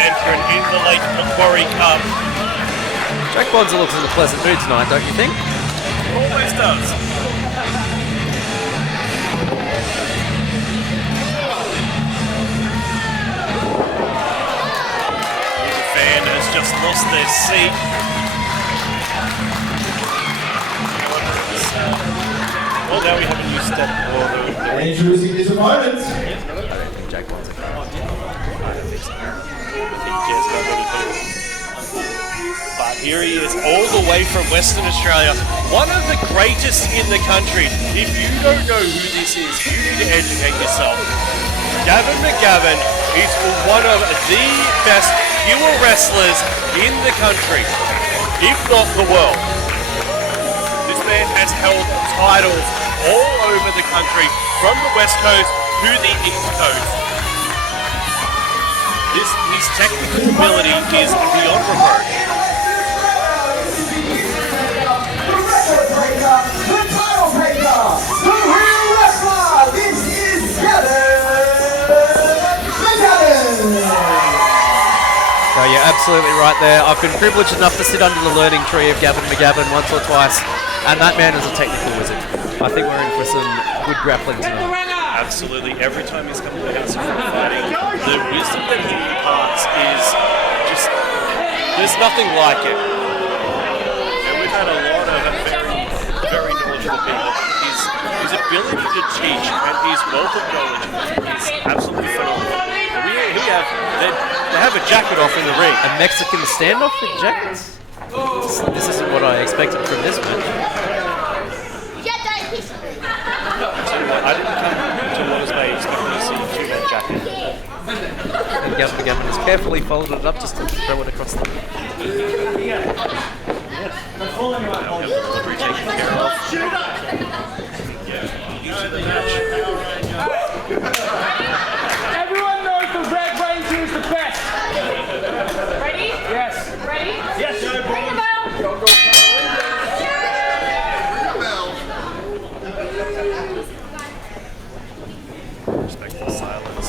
entrant in the late Macquarie Cup. Jack Bonza looks in a pleasant mood tonight, don't you think? Always does. The fan has just lost their seat. Well, now we have a new step for the Introducing his opponent. Jack Bonza. But here he is, all the way from Western Australia, one of the greatest in the country. If you don't know who this is, you need to educate yourself. Gavin McGavin is one of the best pure wrestlers in the country, if not the world. This man has held titles all over the country, from the West Coast to the East Coast. His technical ability is beyond reproach. The title taker, the real wrestler, this is Gavin McGavin. Oh, you're absolutely right there. I've been privileged enough to sit under the learning tree of Gavin McGavin once or twice, and that man is a technical wizard. I think we're in for some good grappling tonight. Absolutely. Every time he's come to the house for fighting, the wisdom that he imparts is just, there's nothing like it. And we've had a lot of very, very knowledgeable people. His ability to teach and his wealth of knowledge is absolutely phenomenal. They have a jacket off in the ring. A Mexican standoff with jackets? This isn't what I expected from this match. I didn't come to what is made expecting to see a two-man jacket. And Gavin McGavin has carefully folded it up just to throw it across the... Taken care of. Into the match. Everyone knows the Red Ranger is the best. Ready? Yes. Ready? Yes. Ring the bell. Go. Respectful silence.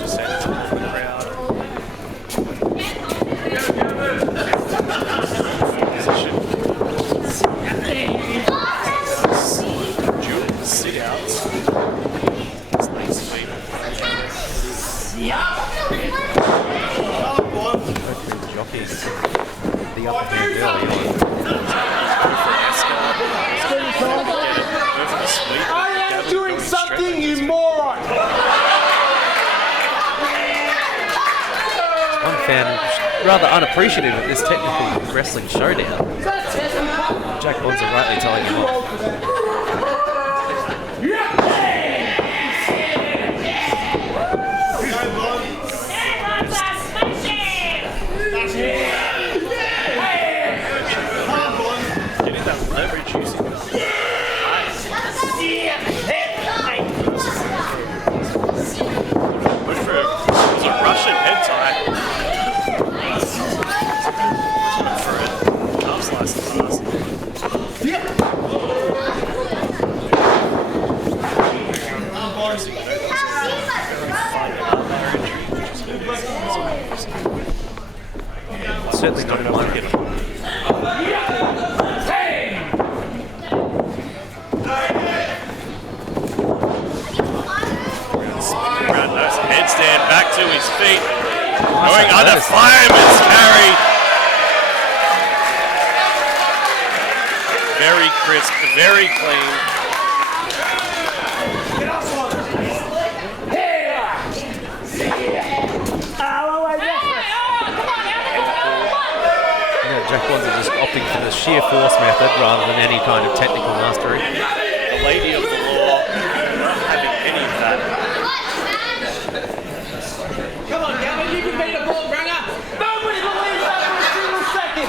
Descent from the crowd. Position. June sit outs. It's nice feet. Jockeys. The upper hand early on. I am doing something, you moron. One fan rather unappreciative of this technical wrestling showdown. Jack Bonza rightly telling him off. Getting that leverage using It's a Russian head tie. For a calf slice of pass. Certainly not in one hit. Headstand back to his feet. Going under fireman's carry. Very crisp, very clean. Jack Bonza just opting for the sheer force method rather than any kind of technical mastery. The lady of the law not having any of that. Come on, Gavin, you can beat a ball runner. Nobody believes that for a single second.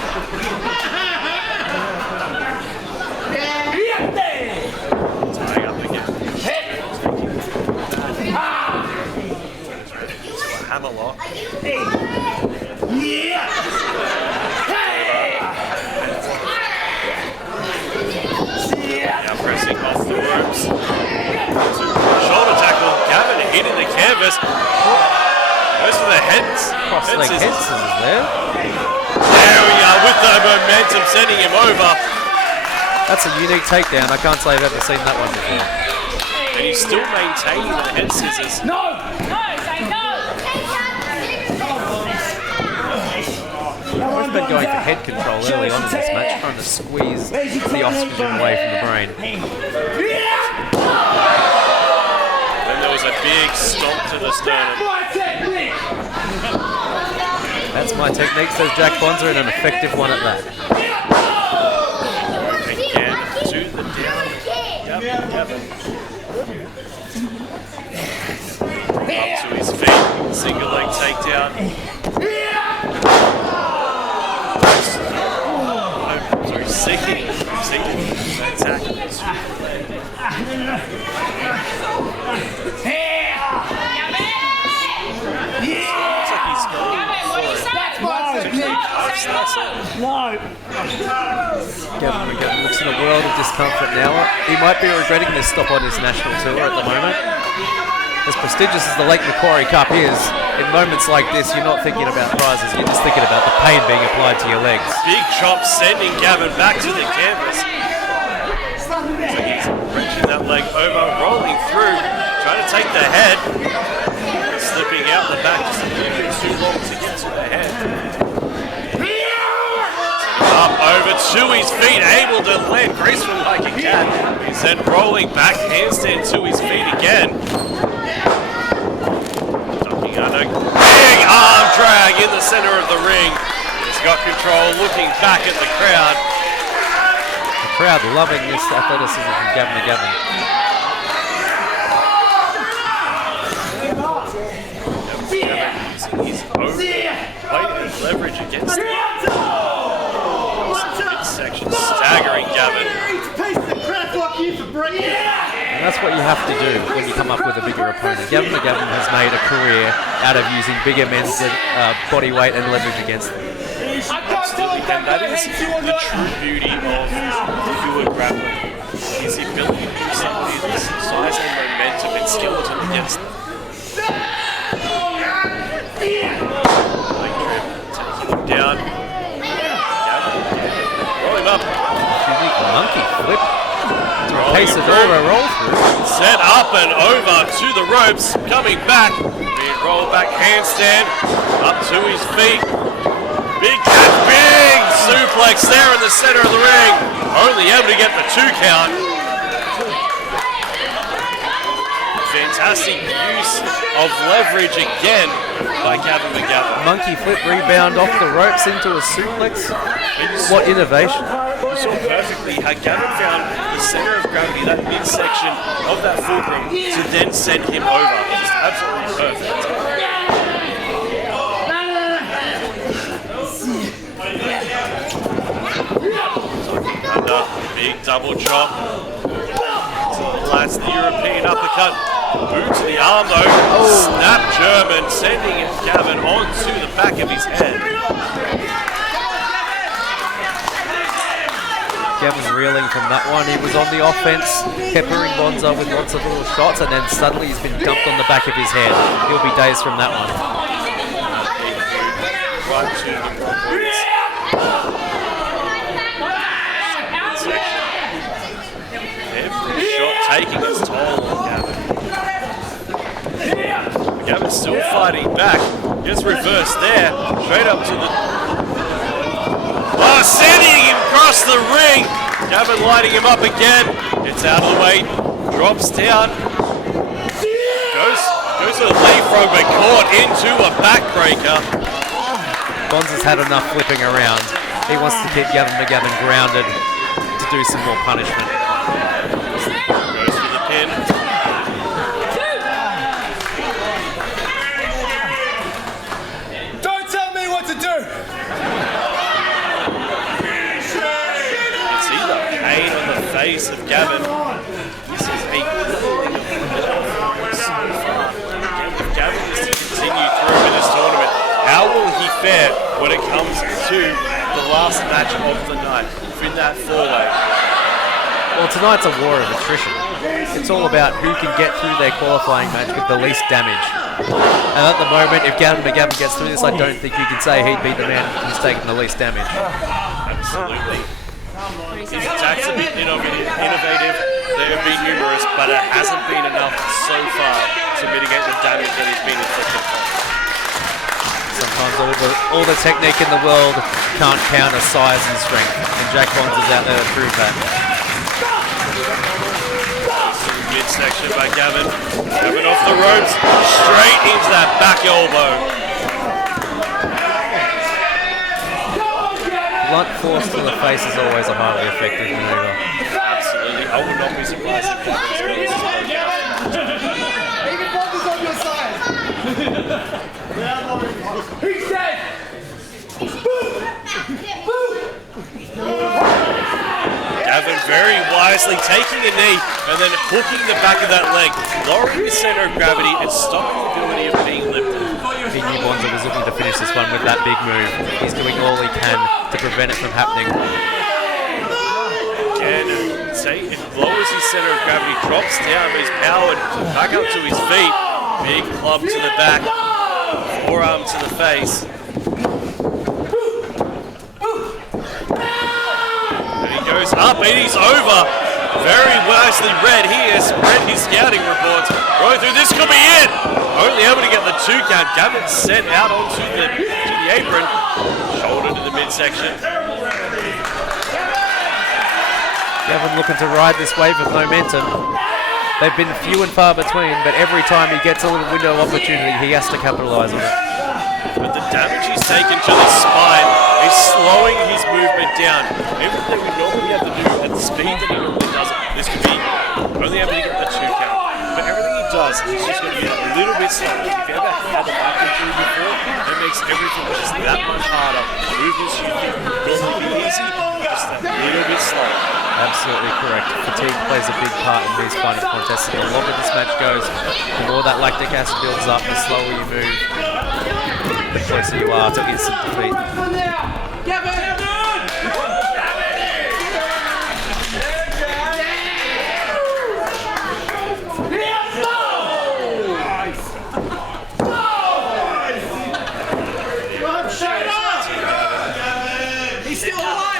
Tying up again. Hammerlock. Now pressing off the ropes. Shoulder tackle. Gavin hitting the canvas. Goes for the heads. Cross-leg head scissors there. There we are with the momentum, sending him over. That's a unique takedown. I can't say I've ever seen that one before. And he's still maintaining the head scissors. No! No! Say no! We've been going for head control early on in this match, trying to squeeze the oxygen away from the brain. Then there was a big stomp to the sternum. That's my technique, says Jack Bonza, and an effective one at that. Again, to the down. Gavin. Up to his feet. Single leg takedown. Sorry, second. Attack. Gavin McGavin looks in a world of discomfort now. He might be regretting this stop on his national tour at the moment. As prestigious as the Lake Macquarie Cup is, in moments like this, you're not thinking about prizes, you're just thinking about the pain being applied to your legs. Big chop sending Gavin back to the canvas. So he's wrenching that leg over, rolling through, trying to take the head. Slipping out the back just a little bit too long to get to the head. Up over to his feet, able to land gracefully like a cat. He's then rolling back, handstand to his feet again. Ducking under, big arm drag in the center of the ring. He's got control, looking back at the crowd. The crowd loving this athleticism from Gavin McGavin. Using his own weight and leverage against him. Section staggering Gavin. And that's what you have to do when you come up with a bigger opponent. Gavin McGavin has made a career out of using bigger men's body weight and leverage against them. Absolutely, and that is the true beauty of pure grappling. Is the ability to use this size and momentum and skeleton against them. Leg trip, taking him down. Gavin, roll him up. Unique monkey flip. Pesadora roll through. Set up and over to the ropes, coming back. Big roll back handstand, up to his feet. Big catch, big suplex there in the center of the ring. Only able to get the 2 count. Fantastic use of leverage again by Gavin McGavin. Monkey flip rebound off the ropes into a suplex. What innovation. You saw perfectly how Gavin found the center of gravity, that midsection of that fulcrum, to then send him over. Just absolutely perfect. Under, big double chop. Last European uppercut. Boot to the arm though. Snap German, sending Gavin onto the back of his head. Gavin's reeling from that one. He was on the offense, peppering Bonza with lots of little shots, and then suddenly he's been dumped on the back of his head. He'll be dazed from that one. Right to the boots. Every shot taking its toll on Gavin. Gavin's still fighting back. Gets reversed there. Straight up to the... Oh, sending him across the ring. Gavin lighting him up again. Gets out of the way. Drops down. Goes to the leapfrog, but caught into a backbreaker. Bonza's had enough flipping around. He wants to keep Gavin McGavin grounded to do some more punishment. Goes for the pin. Don't tell me what to do! See the pain on the face of Gavin. This is a killing so far. If Gavin is to continue through in this tournament, how will he fare when it comes to the last match of the night in that 4-way? Well, tonight's a war of attrition. It's all about who can get through their qualifying match with the least damage. And at the moment, if Gavin McGavin gets through this, I don't think you can say he'd be the man who's taking the least damage. Absolutely. His attacks have been innovative, they have been numerous, but it hasn't been enough so far to mitigate the damage that he's been inflicted from. Sometimes all the technique in the world can't counter size and strength, and Jack Bonza's out there to prove that. Midsection by Gavin. Gavin off the ropes, straight into that back elbow. Blunt force to the face is always a highly effective maneuver. Absolutely. I would not be surprised if that was really Even Bonza's on your side. He's dead. Gavin very wisely taking a knee and then hooking the back of that leg, lowering the center of gravity and stopping the ability of being lifted. He knew Bonza was looking to finish this one with that big move. He's doing all he can to prevent it from happening. Again, it lowers his center of gravity, drops down, he's powered back up to his feet. Big club to the back, forearm to the face. Goes up and he's over. Very wisely read. He has read his scouting reports. Going through, this could be it. Only able to get the 2 count. Gavin sent out onto the apron. Shoulder to the midsection. Gavin looking to ride this wave of momentum. They've been few and far between, but every time he gets a little window of opportunity, he has to capitalize on it. But the damage he's taken to the spine is slowing his movement down. Everything we normally have to do at the speed that he normally does it, this could be only able to get the 2 count. But everything he does, he's just going to be a little bit slower. If you ever had a back injury before, it makes everything just that much harder. Movements you think will be easy, just that little bit slower. Absolutely correct. Fatigue plays a big part in these kind of contests. And the longer this match goes, the more that lactic acid builds up, the slower you move, the closer you are to instant defeat. He's still alive.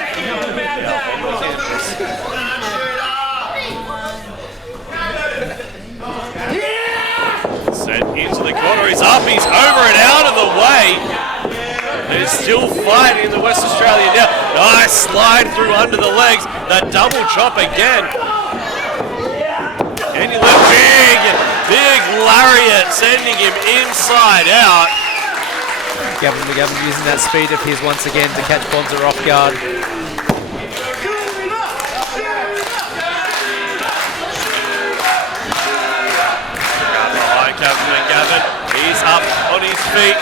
Sent into the corner, he's up, he's over and out of the way. There's still fight in the West Australia now. Nice slide through under the legs, that double chop again. And he let big lariat, sending him inside out. Gavin McGavin using that speed of his once again to catch Bonza off guard. Gavin McGavin, he's up on his feet.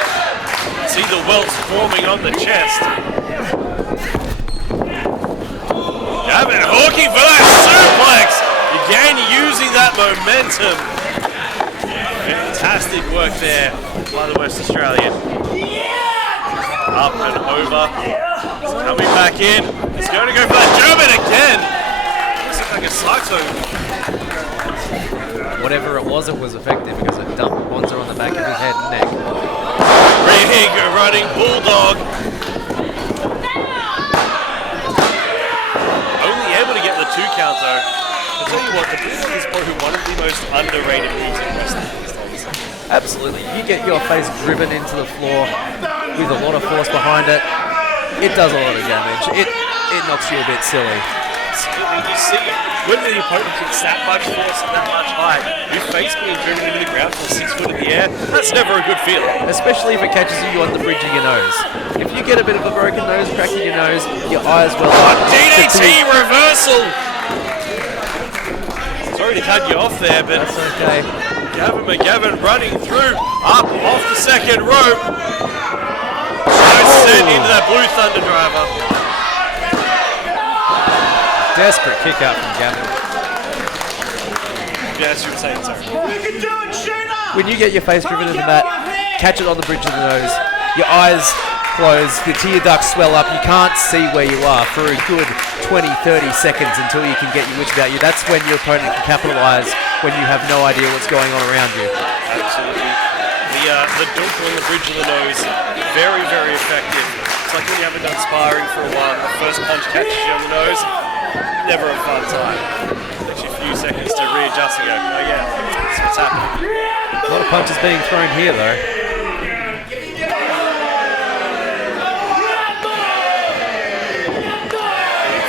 See the welts forming on the chest. Gavin hooking for that suplex. Again using that momentum. Fantastic work there by the West Australian. Up and over. He's coming back in. He's going to go for that German again. Looks like a cyclone. Whatever it was effective because it dumped Bonza on the back of his head and neck. Big running bulldog. Only able to get the 2 count though. I'll tell you what, the bulldog is probably one of the most underrated moves in wrestling these days. Absolutely. You get your face driven into the floor with a lot of force behind it. It does a lot of damage. It knocks you a bit silly. You see, when the opponent gets that much force and that much height, your face being driven into the ground from 6 foot in the air, that's never a good feeling. Especially if it catches you on the bridge of your nose. If you get a bit of a broken nose, cracking your nose, your eyes well up. DDT reversal! Sorry to cut you off there, but that's okay. Gavin McGavin running through, up off the second rope. Sent into that Blue Thunder driver. Desperate kick out from Gavin. Yes, you were saying so. When you get your face driven into that, catch it on the bridge of the nose, your eyes close, the tear ducts swell up, you can't see where you are for a good 20, 30 seconds until you can get your wits about you. That's when your opponent can capitalize when you have no idea what's going on around you. Absolutely. the dunk on the bridge of the nose. Very, very effective. It's like when you haven't done sparring for a while, the first punch catches you on the nose. Never a fun time. Takes you a few seconds to readjust and go, oh yeah, that's what's happening. A lot of punches being thrown here though.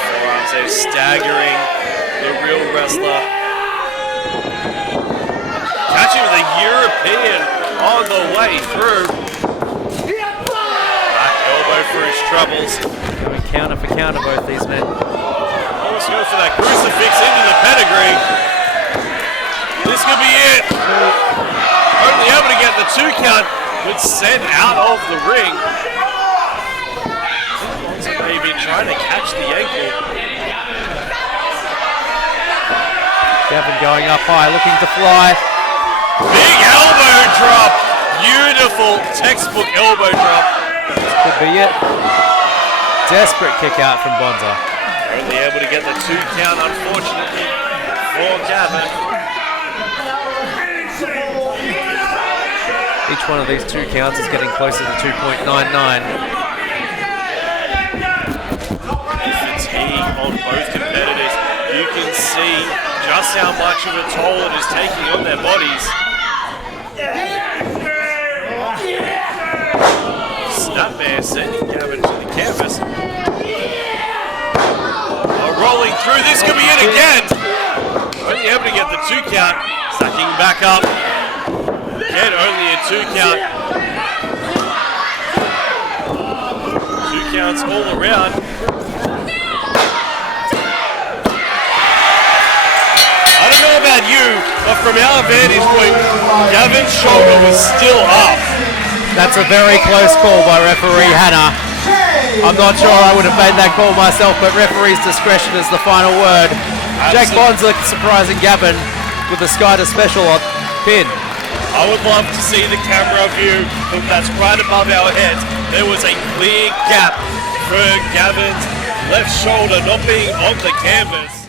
Forearms there, staggering the real wrestler. Catching with a European on the way through. Back elbow for his troubles. Going counter for counter, both these men. Almost go for that crucifix into the pedigree. This could be it. Only able to get the 2 count, but sent out of the ring. Maybe trying to catch the ankle. Gavin going up high, looking to fly. Big elbow drop. Beautiful textbook elbow drop. Could be it. Desperate kick out from Bonza. Only able to get the 2 count, unfortunately, for Gavin. Each one of these 2 counts is getting closer to 2.99. Fatigue on both competitors. You can see just how much of a toll it is taking on their bodies. Snapmare sending Gavin to the canvas. Rolling through, this could be it again. Only able to get the 2 count. Sucking back up. Again, only a 2 count. 2 counts all around. I don't know about you, but from our vantage point, Gavin's shoulder was still up. That's a very close call by referee Hannah. I'm not sure I would have made that call myself, but referee's discretion is the final word. Jack Bonza surprising Gavin with the Skyder special on pin. I would love to see the camera view, but that's right above our heads. There was a clear gap for Gavin's left shoulder not being on the canvas.